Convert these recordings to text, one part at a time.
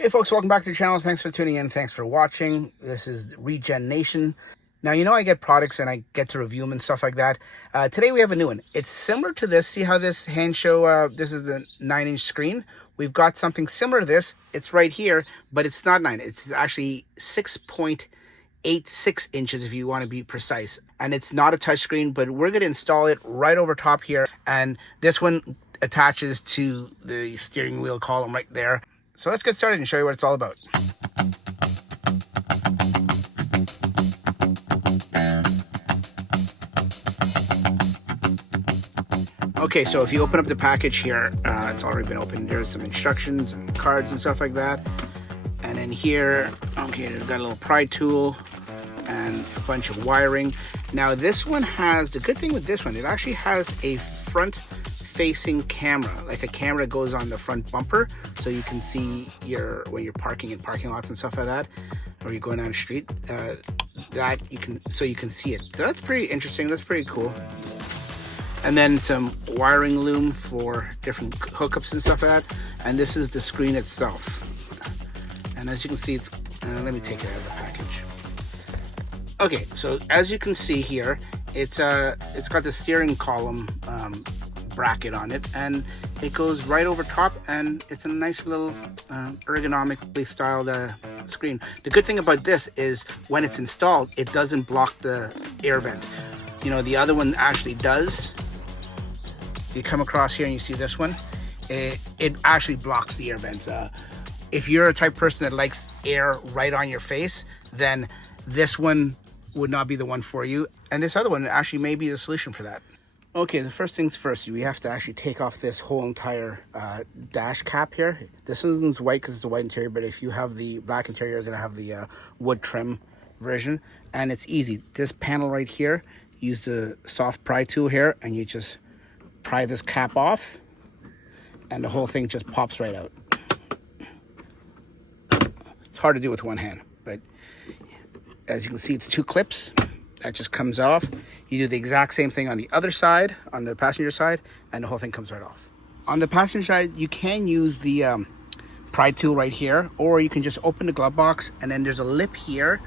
Hey folks, welcome back to the channel. Thanks for tuning in. Thanks for watching. This is Regen Nation. Now, you know I get products and I get to review them and stuff like that. Today we have a new one. It's similar to this. See how this Hansshow, this is the 9-inch screen. We've got something similar to this. It's right here, but it's not 9. It's actually 6.86 inches if you want to be precise. And it's not a touchscreen, but we're going to install it right over top here. And this one attaches to the steering wheel column right there. So let's get started and show you what it's all about. Okay, so if you open up the package here, it's already been opened. There's some instructions and cards and stuff like that. And then here, okay, we've got a little pry tool and a bunch of wiring. Now this one has, the good thing with this one, it actually has a front facing camera, like a camera that goes on the front bumper, so you can see when you're parking in parking lots and stuff like that, or you're going down the street, that you can see it. So that's pretty interesting. That's pretty cool. And then some wiring loom for different hookups and stuff like that. And this is the screen itself. And as you can see, it's let me take it out of the package. Okay, so as you can see here, it's got the steering column bracket on it, and it goes right over top, and it's a nice little ergonomically styled screen. The good thing about this is when it's installed, it doesn't block the air vent. You know, the other one actually does. You come across here and you see this one, it actually blocks the air vents. If you're a type of person that likes air right on your face, then this one would not be the one for you, and this other one actually may be the solution for that. Okay, the first things first, we have to actually take off this whole entire dash cap here. This one's white because it's a white interior, but if you have the black interior, you're going to have the wood trim version. And it's easy. This panel right here, use the soft pry tool here, and you just pry this cap off, and the whole thing just pops right out. It's hard to do with one hand, but as you can see, it's 2 clips. That just comes off. You do the exact same thing on the other side, on the passenger side, and the whole thing comes right off. On the passenger side, you can use the pry tool right here, or you can just open the glove box, and then there's a lip here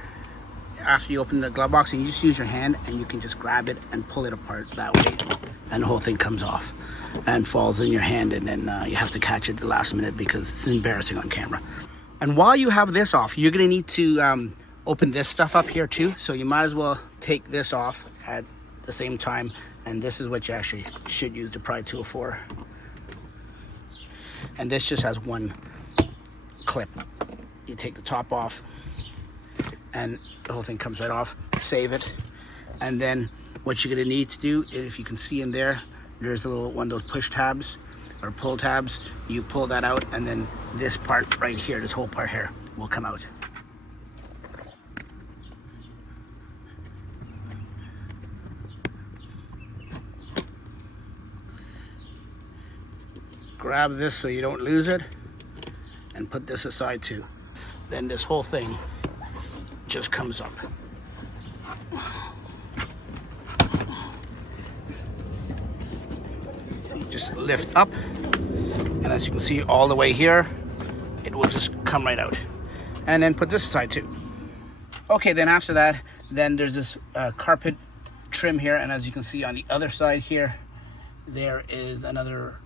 after you open the glove box, and you just use your hand, and you can just grab it and pull it apart that way, and the whole thing comes off and falls in your hand, and then you have to catch it at the last minute because it's embarrassing on camera. And while you have this off, you're going to need to open this stuff up here too, so you might as well take this off at the same time, and this is what you actually should use the pry tool for. And this just has one clip. You take the top off and the whole thing comes right off. Save it, and then what you're going to need to do, if you can see in there, there's a little one of those push tabs or pull tabs. You pull that out, and then this part right here, this whole part here, will come out. Grab this so you don't lose it, and put this aside too. Then this whole thing just comes up. So you just lift up, and as you can see all the way here, it will just come right out. And then put this aside too. Okay, then after that, then there's this carpet trim here, and as you can see on the other side here, there is another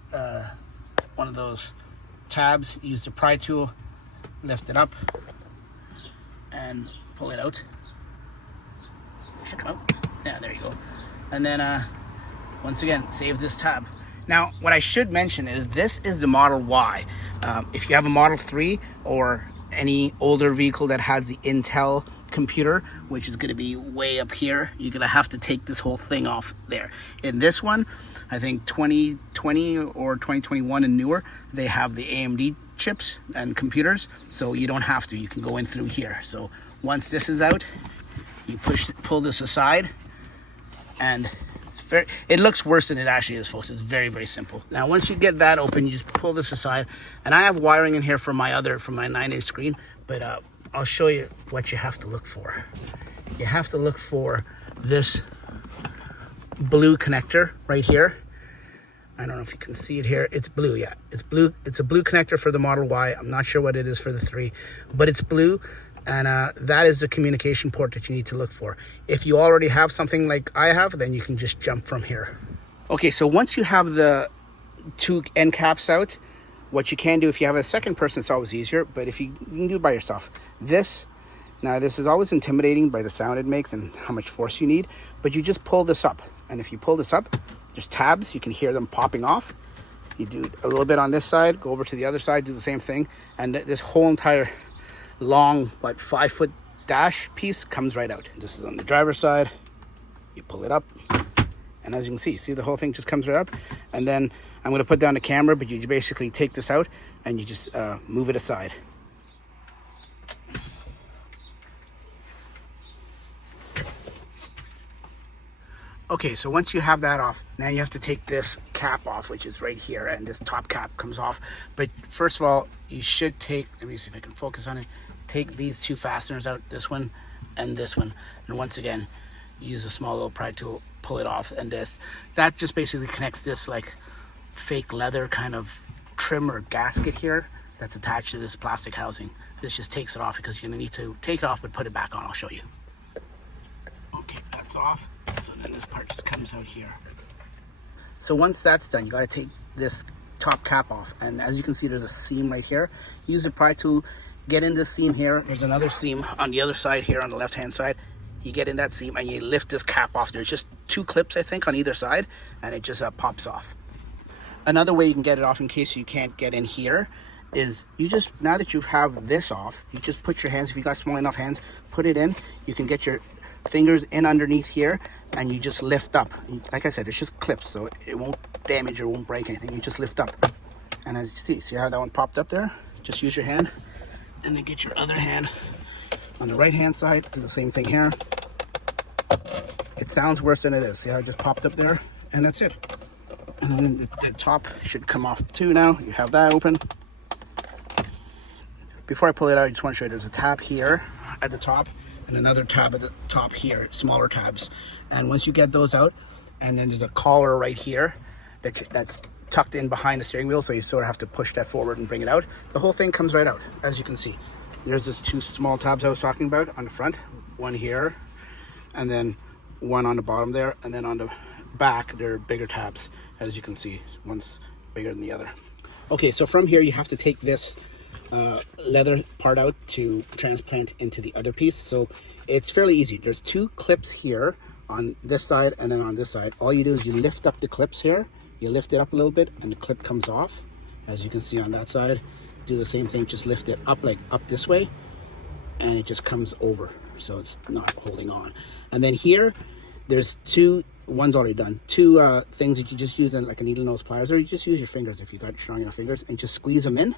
one of those tabs. Use the pry tool, lift it up, and pull it out. Should come out. Yeah, there you go. And then once again, save this tab. Now, what I should mention is this is the Model Y. If you have a Model 3 or any older vehicle that has the Intel computer, which is going to be way up here, you're going to have to take this whole thing off there. In this one, I think 2020 or 2021 and newer, they have the AMD chips and computers, so you don't have to. You can go in through here. So once this is out, you pull this aside, and it looks worse than it actually is, folks. It's very, very simple. Now, once you get that open, you just pull this aside, and I have wiring in here from my 9-inch screen, but I'll show you what you have to look for. You have to look for this blue connector right here. I don't know if you can see it here. It's blue, yeah. It's blue. It's a blue connector for the Model Y. I'm not sure what it is for the 3, but it's blue. And that is the communication port that you need to look for. If you already have something like I have, then you can just jump from here. Okay, so once you have the 2 end caps out, what you can do, if you have a second person, it's always easier, but if you can do it by yourself. This is always intimidating by the sound it makes and how much force you need, but you just pull this up. And if you pull this up, there's tabs, you can hear them popping off. You do a little bit on this side, go over to the other side, do the same thing, and this whole entire long, 5-foot dash piece comes right out. This is on the driver's side. You pull it up, and as you can see the whole thing just comes right up. And then I'm going to put down the camera, but you basically take this out and you just move it aside. Okay, so once you have that off, now you have to take this cap off, which is right here, and this top cap comes off. But first of all, you should take, let me see if I can focus on it, take these 2 fasteners out, this one and this one. And once again, use a small little pry tool, pull it off, and that just basically connects this like fake leather kind of trim or gasket here that's attached to this plastic housing. This just takes it off because you're gonna need to take it off but put it back on. I'll show you. Okay, that's off. So then this part just comes out here. So once that's done, you got to take this top cap off, and as you can see, there's a seam right here. Use the pry tool, get in this seam here. There's another seam on the other side here on the left hand side. You get in that seam and you lift this cap off. There's just 2 clips, I think, on either side, and it just pops off. Another way you can get it off in case you can't get in here is you just, now that you have this off, you just put your hands, if you got small enough hands, put it in. You can get your fingers in underneath here and you just lift up. Like I said, it's just clips, so it won't damage or won't break anything. You just lift up, and as you see how that one popped up there? Just use your hand and then get your other hand on the right hand side, do the same thing here. It sounds worse than it is. See how it just popped up there? And that's it. And then the top should come off too now. You have that open. Before I pull it out, I just want to show you there's a tab here at the top and another tab at the top here, smaller tabs. And once you get those out, and then there's a collar right here that's tucked in behind the steering wheel, so you sort of have to push that forward and bring it out. The whole thing comes right out, as you can see. There's those 2 small tabs I was talking about on the front, one here, and then one on the bottom there, and then on the back, there are bigger tabs, as you can see. One's bigger than the other. Okay, so from here, you have to take this leather part out to transplant into the other piece. So it's fairly easy. There's 2 clips here on this side and then on this side. All you do is you lift up the clips here, you lift it up a little bit and the clip comes off, as you can see on that side. Do the same thing, just lift it up, like up this way, and it just comes over, so it's not holding on. And then here there's 2, one's already done, 2 things that you just use like a needle nose pliers, or you just use your fingers if you got strong enough fingers, and just squeeze them in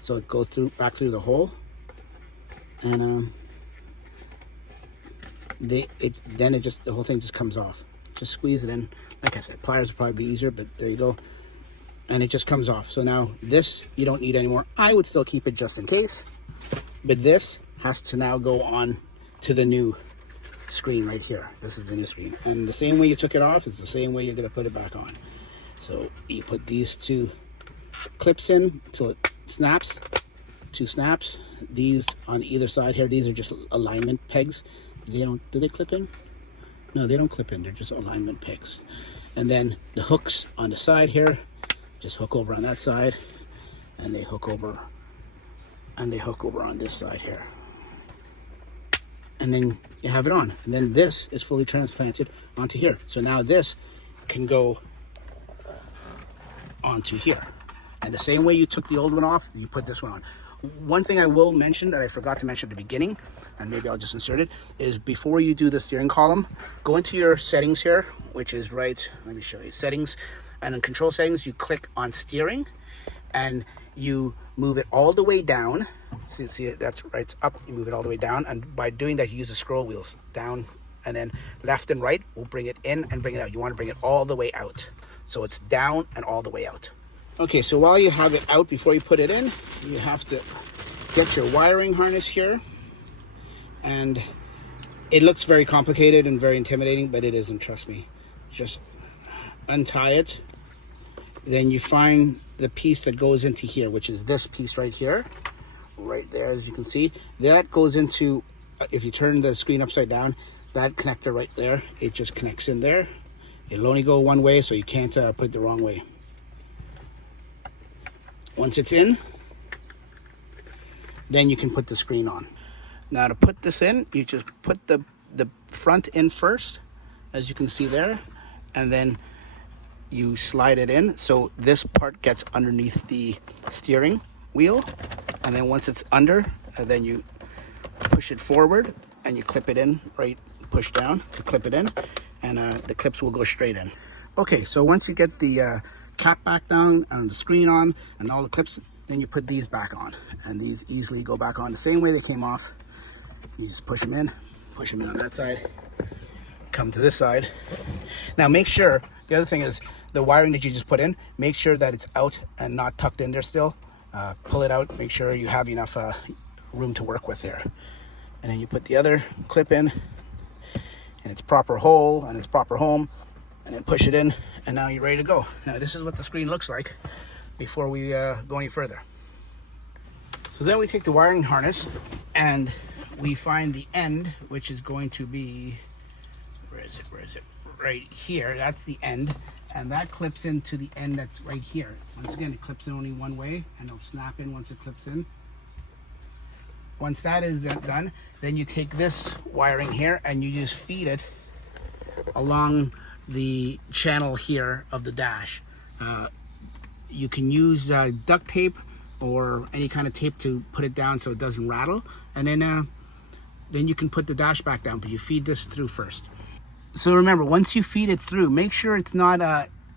so it goes back through the hole. And the whole thing just comes off. Just squeeze it in. Like I said, pliers would probably be easier, but there you go. And it just comes off. So now this you don't need anymore. I would still keep it just in case, but this has to now go on to the new screen right here. This is the new screen, and the same way you took it off is the same way you're going to put it back on. So you put these 2 clips in till it snaps, 2 snaps. These on either side here, these are just alignment pegs. Do they clip in? No, they don't clip in, they're just alignment pegs. And then the hooks on the side here just hook over on that side, and they hook over on this side here, and then you have it on. And then this is fully transplanted onto here, so now this can go onto here. And the same way you took the old one off, you put this one on. One thing I will mention that I forgot to mention at the beginning, and maybe I'll just insert it, is before you do the steering column, go into your settings here, which is right, let me show you, settings, and in control settings, you click on steering, and you move it all the way down. See that's right, it's up, you move it all the way down, and by doing that, you use the scroll wheels, down, and then left and right will bring it in and bring it out. You want to bring it all the way out. So it's down and all the way out. Okay, so while you have it out, before you put it in, you have to get your wiring harness here. And it looks very complicated and very intimidating, but it isn't, trust me. Just untie it then you find the piece that goes into here, which is this piece right here, right there, as you can see. That goes into, if you turn the screen upside down, that connector right there, it just connects in there. It'll only go one way, so you can't put it the wrong way. Once it's in, then you can put the screen on. Now to put this in, you just put the front in first, as you can see there, and then you slide it in so this part gets underneath the steering wheel, and then once it's under, then you push it forward and you clip it in, right, push down to clip it in, and the clips will go straight in. Okay, so once you get the cap back down and the screen on and all the clips, then you put these back on, and these easily go back on the same way they came off. You just push them in on that side, come to this side. Now make sure, the other thing is the wiring that you just put in, make sure that it's out and not tucked in there still. Pull it out, make sure you have enough room to work with there. And then you put the other clip in and its proper hole and its proper home, and then push it in, and now you're ready to go. Now this is what the screen looks like before we go any further. So then we take the wiring harness and we find the end, which is going to be, where is it? Right here, that's the end, and that clips into the end that's right here. Once again, it clips in only one way, and it'll snap in once it clips in. Once that is done, then you take this wiring here and you just feed it along the channel here of the dash. You can use duct tape or any kind of tape to put it down so it doesn't rattle, and then you can put the dash back down, but you feed this through first. So remember, once you feed it through, make sure it's not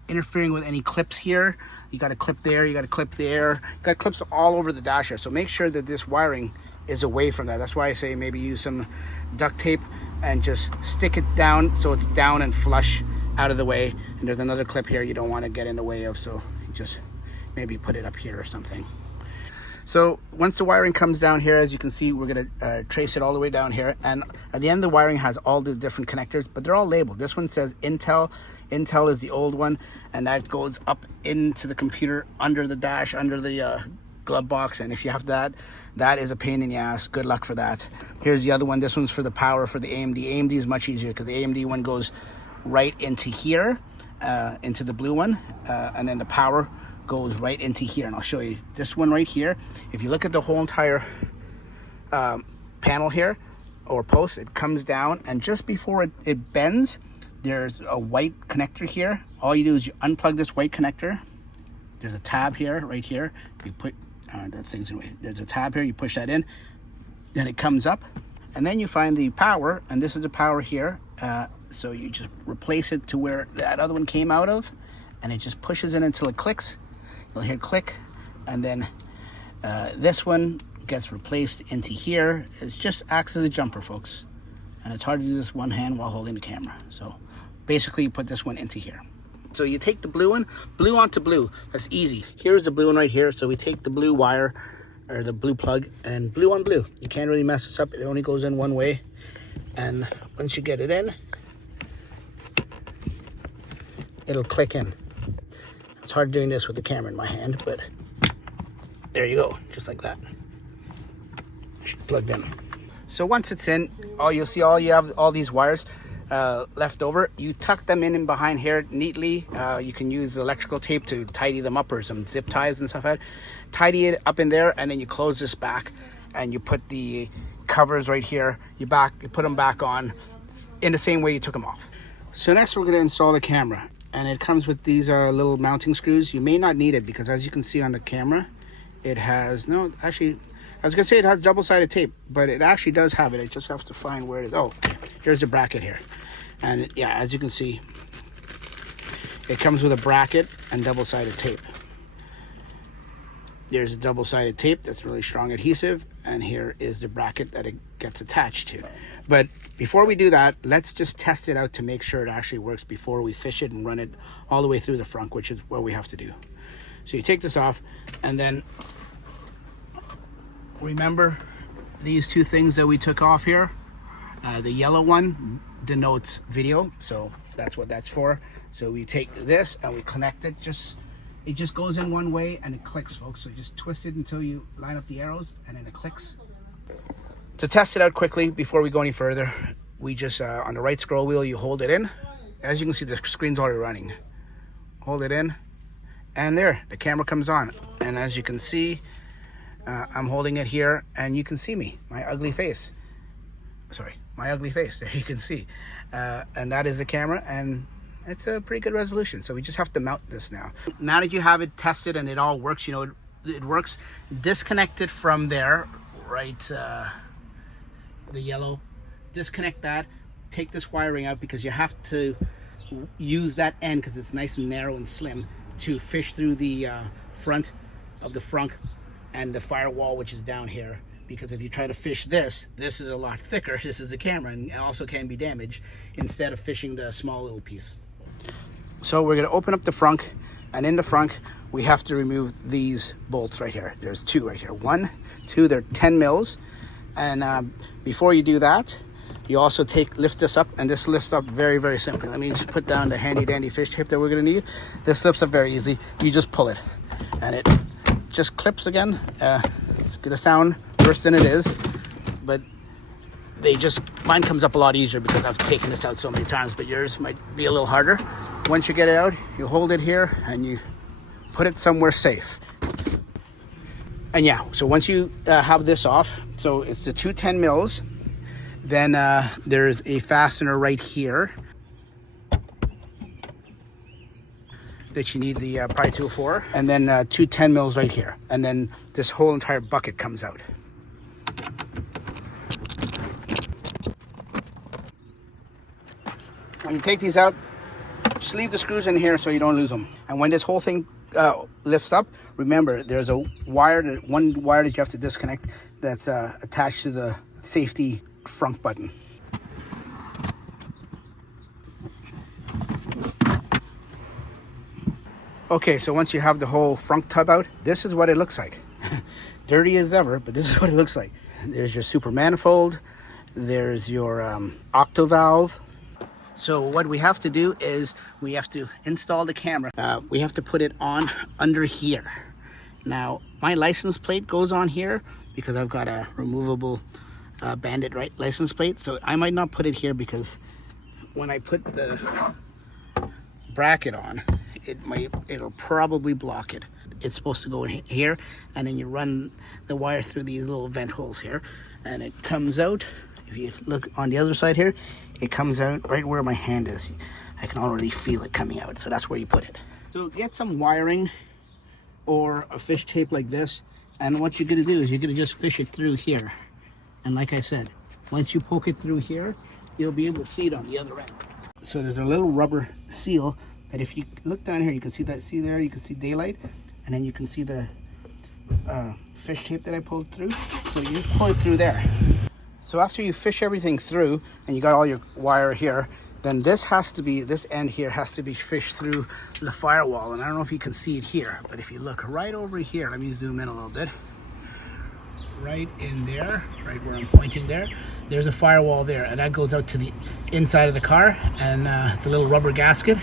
interfering with any clips here. You got a clip there, you got a clip there, you got clips all over the dash here. So make sure that this wiring is away from that. That's why I say maybe use some duct tape and just stick it down so it's down and flush out of the way. And there's another clip here you don't want to get in the way of, so you just maybe put it up here or something. So once the wiring comes down here, as you can see, we're going to trace it all the way down here. And at the end, the wiring has all the different connectors, but they're all labeled. This one says Intel. Intel is the old one, and that goes up into the computer under the dash, under the glove box. And if you have that, that is a pain in the ass. Good luck for that. Here's the other one. This one's for the power for the AMD. AMD is much easier because the AMD one goes right into here, into the blue one, and then the power goes right into here. And I'll show you this one right here. If you look at the whole entire panel here, or post, it comes down, and just before it bends, there's a white connector here. All you do is you unplug this white connector. There's a tab here, right here. You put that thing's in the way. There's a tab here, you push that in, then it comes up, and then you find the power, and this is the power here. So you just replace it to where that other one came out of, and it just pushes in until it clicks. You'll hear click, and then this one gets replaced into here. It just acts as a jumper, folks, and it's hard to do this one hand while holding the camera. So basically you put this one into here. So you take the blue one, blue onto blue. That's easy. Here's the blue one right here. So we take the blue wire, or the blue plug, and blue on blue. You can't really mess this up. It only goes in one way. And once you get it in, it'll click in. It's hard doing this with the camera in my hand, but there you go, just like that. She's plugged in. So once it's in, you'll see you have all these wires left over. You tuck them in behind here neatly. You can use electrical tape to tidy them up, or some zip ties and stuff. Tidy it up in there, and then you close this back, and you put the covers right here. You put them back on in the same way you took them off. So next, we're going to install the camera. And it comes with these little mounting screws. You may not need it because, as you can see on the camera, it has, no, actually, I was gonna say it has double-sided tape, but it actually does have it. I just have to find where it is. Oh, here's the bracket here. And yeah, as you can see, it comes with a bracket and double-sided tape. There's a double-sided tape that's really strong adhesive, and here is the bracket that it gets attached to. But before we do that, let's just test it out to make sure it actually works before we fish it and run it all the way through the front, which is what we have to do. So you take this off, and then remember these two things that we took off here. The yellow one denotes video, so that's what that's for. So we take this and we connect it just it just goes in one way and it clicks, folks. So just twist it until you line up the arrows and then it clicks. To test it out quickly before we go any further, we just, on the right scroll wheel, you hold it in. As you can see, the screen's already running. Hold it in, and there, the camera comes on. And as you can see, I'm holding it here, and you can see me, my ugly face. Sorry, my ugly face, there you can see. And that is the camera, and it's a pretty good resolution. So we just have to mount this now. Now that you have it tested and it all works, you know, it works, disconnect it from there, right, the yellow, disconnect that, take this wiring out because you have to use that end because it's nice and narrow and slim to fish through the front of the frunk and the firewall, which is down here. Because if you try to fish this is a lot thicker. This is a camera and also can be damaged instead of fishing the small little piece. So we're going to open up the frunk, and in the frunk we have to remove these bolts right here. There's two right here. 1, 2, they're 10 mils. And before you do that, you also lift this up, and this lifts up very, very simply. Let me just put down the handy dandy fish tape that we're going to need. This lifts up very easily. You just pull it and it just clips again. It's going to sound worse than it is, but mine comes up a lot easier because I've taken this out so many times, but yours might be a little harder. Once you get it out, you hold it here and you put it somewhere safe. And yeah, so once you have this off, so it's the 210 mils, then there's a fastener right here that you need the pry tool for, and then 210 mils right here, and then this whole entire bucket comes out. When you take these out, just leave the screws in here so you don't lose them. And when this whole thing lifts up, remember there's one wire that you have to disconnect that's attached to the safety front button. Okay, so once you have the whole front tub out, this is what it looks like. Dirty as ever, but this is what it looks like. There's your super manifold, there's your octo valve. So what we have to do is we have to install the camera. We have to put it on under here. Now, my license plate goes on here because I've got a removable Bandit license plate. So I might not put it here because when I put the bracket on, it'll probably block it. It's supposed to go in here, and then you run the wire through these little vent holes here, and it comes out. If you look on the other side here, it comes out right where my hand is. I can already feel it coming out, so that's where you put it. So get some wiring or a fish tape like this, and what you're gonna do is you're gonna just fish it through here. And like I said, once you poke it through here, you'll be able to see it on the other end. So there's a little rubber seal that if you look down here, you can see that, see there, you can see daylight, and then you can see the fish tape that I pulled through. So you just pull it through there. So after you fish everything through and you got all your wire here, then this end here has to be fished through the firewall. And I don't know if you can see it here, but if you look right over here, let me zoom in a little bit. Right in there, right where I'm pointing there, there's a firewall there, and that goes out to the inside of the car, and it's a little rubber gasket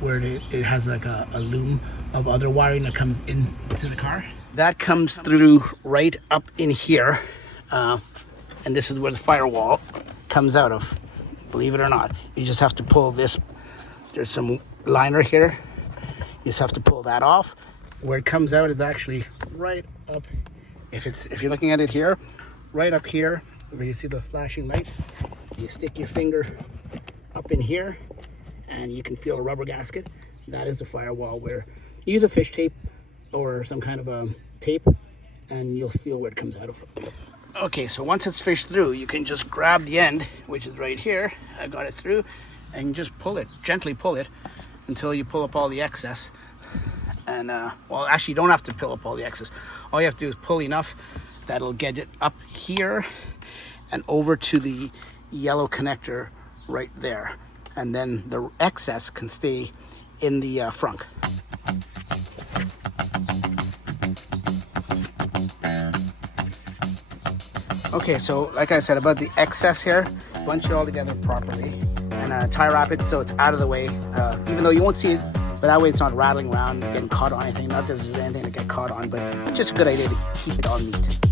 where it has like a loom of other wiring that comes into the car. That comes through right up in here, and this is where the firewall comes out of. Believe it or not, you just have to pull this. There's some liner here. You just have to pull that off. Where it comes out is actually right up. If you're looking at it here, right up here, where you see the flashing lights, you stick your finger up in here, and you can feel a rubber gasket. That is the firewall where you use a fish tape or some kind of a tape, and you'll feel where it comes out of. Okay, so once it's fished through, you can just grab the end, which is right here. I got it through, and just pull it, gently pull it, until you pull up all the excess. And well, actually you don't have to pull up all the excess. All you have to do is pull enough that'll get it up here and over to the yellow connector right there, and then the excess can stay in the frunk. Okay, so like I said about the excess here, bunch it all together properly and tie wrap it so it's out of the way, even though you won't see it. but that way it's not rattling around, getting caught on anything. Not that there's anything to get caught on, but it's just a good idea to keep it all neat.